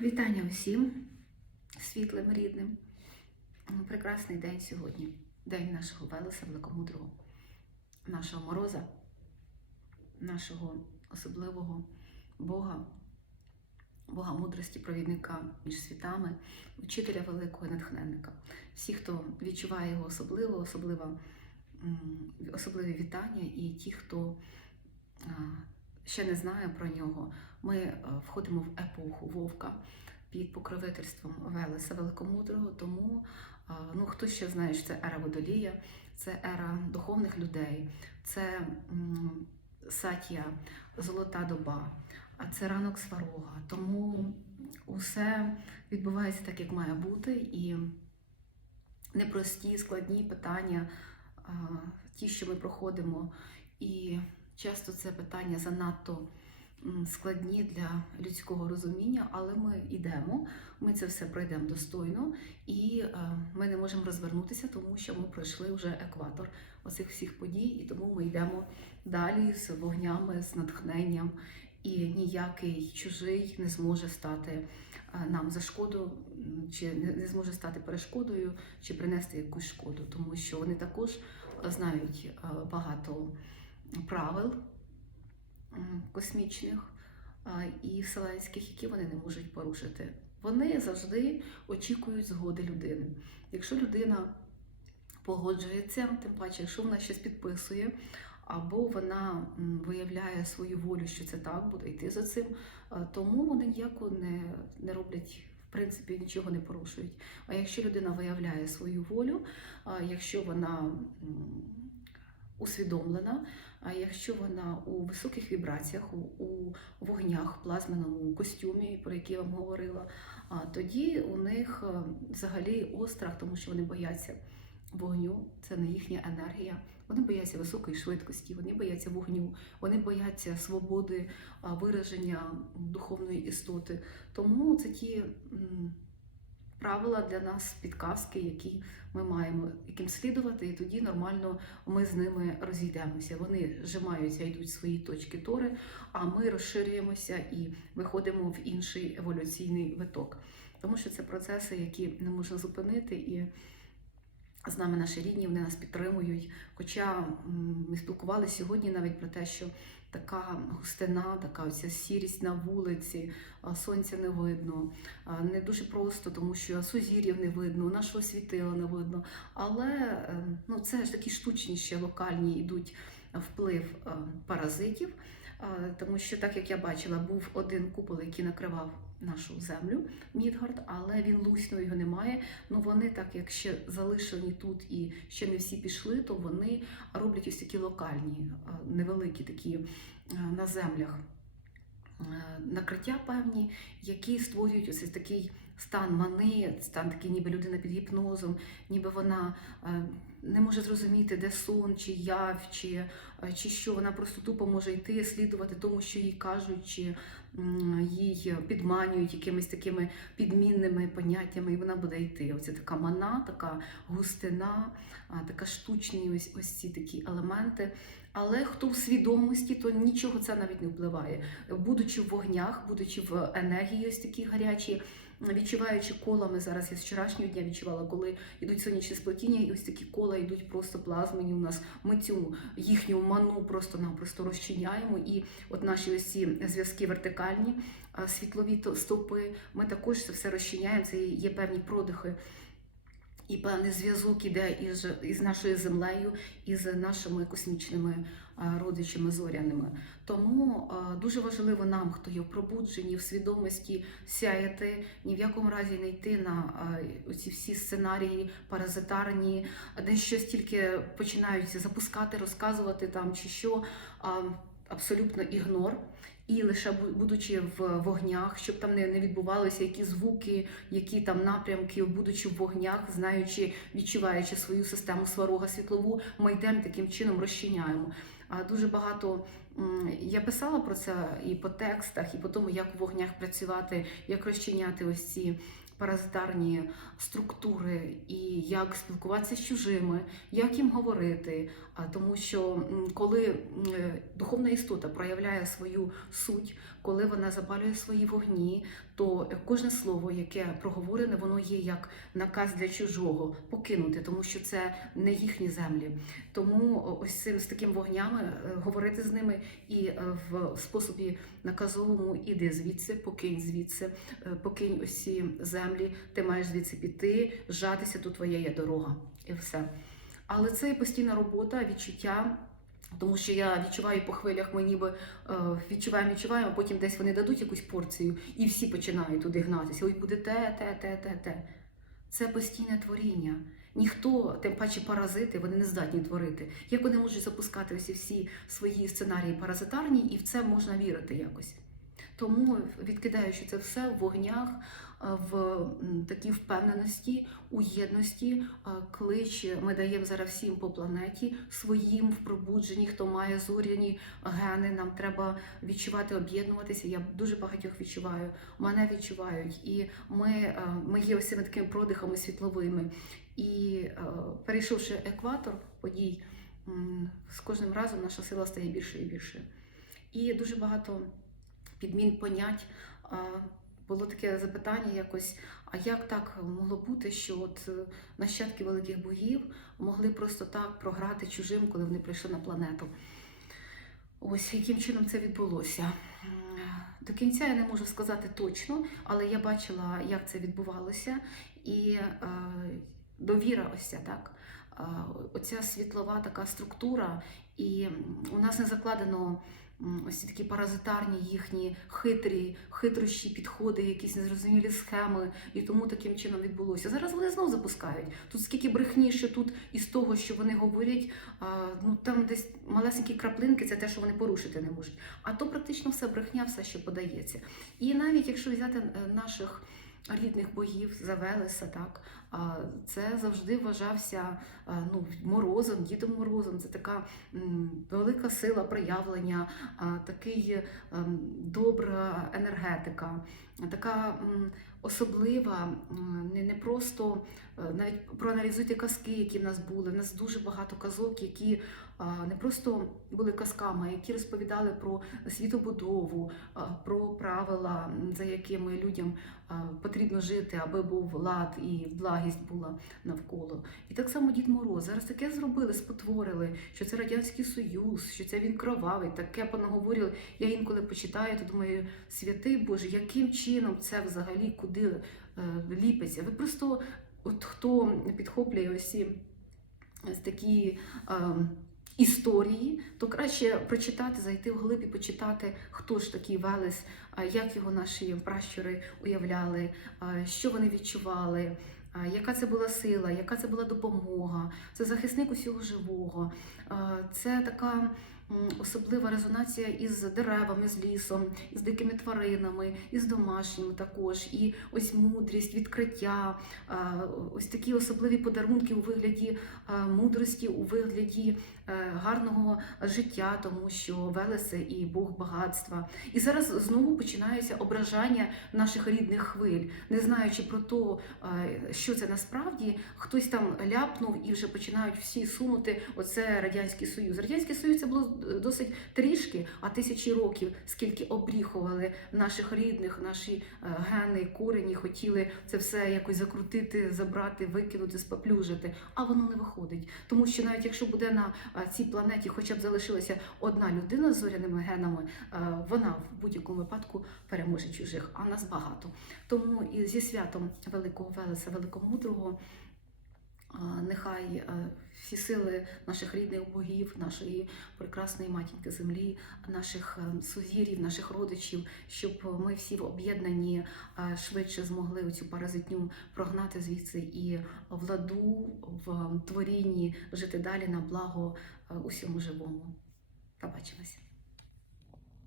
Вітання усім світлим, рідним. Прекрасний день сьогодні. День нашого Велеса Великомудрого, нашого мороза, нашого особливого Бога, Бога мудрості, провідника між світами, учителя великого натхненника. Всі, хто відчуває його особливо, особливо, особливі вітання, і ті, хто ще не знає про нього, ми е, входимо в епоху вовка під покровительством Велеса Великомудрого. Тому ну, хто ще знає, що це ера водолія, це ера духовних людей, це сатія, золота доба, а це ранок сварога. Тому усе відбувається так, як має бути, і непрості, складні питання, ті, що ми проходимо, і часто це питання занадто складні для людського розуміння, але ми йдемо, ми це все пройдемо достойно, і е, ми не можемо розвернутися, тому що ми пройшли вже екватор оцих всіх подій, і тому ми йдемо далі з вогнями, з натхненням, і ніякий чужий не зможе стати е, нам за шкоду, чи не зможе стати перешкодою, чи принести якусь шкоду, тому що вони також знають е, багато правил космічних а, і вселенських, які вони не можуть порушити. Вони завжди очікують згоди людини. Якщо людина погоджується, тим паче, якщо вона щось підписує, або вона виявляє свою волю, що це так, буде йти за цим, тому вони ніяко не, не роблять. В принципі, нічого не порушують. А якщо людина виявляє свою волю, якщо вона усвідомлена, якщо вона у високих вібраціях, у, вогнях, плазменому костюмі, про який я вам говорила, тоді у них е, взагалі острах, тому що вони бояться вогню, це не їхня енергія. Вони бояться високої швидкості, вони бояться вогню, вони бояться свободи вираження духовної істоти. Тому це ті правила для нас, підказки, які ми маємо яким слідувати, і тоді нормально ми з ними розійдемося. Вони зжимаються, йдуть в свої точки тори, а ми розширюємося і виходимо в інший еволюційний виток. Тому що це процеси, які не можна зупинити, і з нами наші рідні, вони нас підтримують. Хоча ми спілкувалися сьогодні навіть про те, що така густина, така оця сірість на вулиці, сонця не видно, не дуже просто, тому що сузір'їв не видно, нашого світила не видно. Але е, ну, це ж такі штучні ще локальні йдуть вплив е, паразитів. Тому що, так як я бачила, був один купол, який накривав нашу землю, Мідгард, але він луснув його немає. Ну вони, так як ще залишені тут і ще не всі пішли, то вони роблять ось такі локальні, невеликі такі на землях накриття певні, які створюють ось такий стан мани, стан такий, ніби людина під гіпнозом, ніби вона е, не може зрозуміти, де сон, чи яв, чи, е, чи що. Вона просто тупо може йти, слідувати тому, що їй кажуть, чи їй підманюють якимись такими підмінними поняттями, і вона буде йти. Оце така мана, така густина, така штучні ось, ось ці такі елементи. Але хто в свідомості, то нічого це навіть не впливає. Будучи в вогнях, будучи в енергії, ось такі гарячі, відчуваючи колами зараз, я з вчорашнього дня відчувала, коли йдуть сонячні сплетіння, і ось такі кола йдуть просто плазмені у нас. Ми цю їхню ману просто-напросто розчиняємо. І от наші усі зв'язки вертикальні, світлові то- стовпи, ми також це все розчиняємо. Це є певні продихи. І певний зв'язок іде із, із нашою землею, із нашими космічними родичами зоряними. Тому дуже важливо нам, хто є в пробудженні, в свідомості сяяти, ні в якому разі не йти на ці всі сценарії паразитарні, де щось тільки починають запускати, розказувати там чи що. Абсолютно ігнор. І лише бу- будучи в вогнях, щоб там не, не відбувалися які звуки, які там напрямки, будучи в вогнях, знаючи, відчуваючи свою систему сварога світлову, ми йдемо таким чином розчиняємо. А дуже багато я писала про це і по текстах, і по тому, як в вогнях працювати, як розчиняти ось ці паразитарні структури, і як спілкуватися з чужими, як їм говорити. Тому, що коли духовна істота проявляє свою суть, коли вона запалює свої вогні, то кожне слово, яке проговорене, воно є як наказ для чужого покинути, тому що це не їхні землі. Тому ось цим з такими вогнями е, говорити з ними і е, в способі наказовому іди звідси, покинь звідси, е, покинь ці землі, ти маєш звідси піти, жатися, тут твоя є дорога, і все. Але це і постійна робота, відчуття. Тому що я відчуваю по хвилях, ми ніби е, відчуваємо, відчуваємо, а потім десь вони дадуть якусь порцію, і всі починають туди гнатися. Ой, буде те, те, те, те, те. Це постійне творіння. Ніхто, тим паче паразити, вони не здатні творити. Як вони можуть запускати усі всі свої сценарії паразитарні, і в це можна вірити якось. Тому відкидаючи це все в вогнях, в м, такій впевненості, у єдності, е, клич ми даємо зараз всім по планеті своїм в пробудженні, хто має зоряні гени. Нам треба відчувати, об'єднуватися. Я дуже багатьох відчуваю, мене відчувають, і ми, е, ми є ось цими такими продихами світловими. І е, перейшовши екватор подій, з кожним разом наша сила стає більше і більше. І дуже багато підмін понять. Було таке запитання якось: а як так могло бути, що от е, нащадки великих богів могли просто так програти чужим, коли вони прийшли на планету? Ось яким чином це відбулося? До кінця я не можу сказати точно, але я бачила, як це відбувалося, і е, довіра, ось ця, так. Е, Оця світлова така структура, і у нас не закладено ось такі паразитарні їхні хитрі, хитрощі підходи, якісь незрозумілі схеми, і тому таким чином відбулося. Зараз вони знову запускають. Тут скільки брехні, що тут із того, що вони говорять, ну там десь малесенькі краплинки, це те, що вони порушити не можуть. А то практично все брехня, все, що подається. І навіть якщо взяти е, наших рідних богів за Велеса, так це завжди вважався ну, морозом, дідом морозом. Це така велика сила проявлення, такий ем, добра енергетика, така особлива, не, просто е, навіть проаналізуйте казки, які в нас були. В нас дуже багато казок, які не просто були казками, які розповідали про світобудову, про правила, за якими людям потрібно жити, аби був лад і благість була навколо. І так само Дід Мороз. Зараз таке зробили, спотворили, що це Радянський Союз, що це він кровавий, таке понаговорили. Я інколи почитаю, то думаю, святий Боже, яким чином це взагалі куди е, ліпиться? Ви просто, от хто підхоплює ці такі. Е, Історії, то краще прочитати, зайти в глиб і почитати, хто ж такий Велес, як його наші пращури уявляли, що вони відчували, яка це була сила, яка це була допомога, це захисник усього живого, це така особлива резонація із деревами, з лісом, із дикими тваринами, із домашніми також, і ось мудрість, відкриття, ось такі особливі подарунки у вигляді мудрості, у вигляді е, гарного життя, тому що Велеси і Бог багатства. І зараз знову починаються ображання наших рідних хвиль, не знаючи про те, що це насправді, хтось там ляпнув і вже починають всі сунути. Оце радянський союз. Радянський союз це було досить трішки, а тисячі років, скільки обріхували наших рідних, наші е, гени, корені, хотіли це все якось закрутити, забрати, викинути, споплюжити. А воно не виходить, тому що навіть якщо буде на е, цій планеті, хоча б залишилася одна людина з зоряними генами, е, вона в будь-якому випадку переможе чужих, а нас багато. Тому і зі святом великого Велеса, великомудрого. а, Нехай е, всі сили наших рідних богів, нашої прекрасної матінки землі, наших е, сузір'їв, наших родичів, щоб ми всі в об'єднанні е, швидше змогли цю паразитню прогнати звідси і в ладу, в творінні жити далі на благо усьому живому. Побачимося.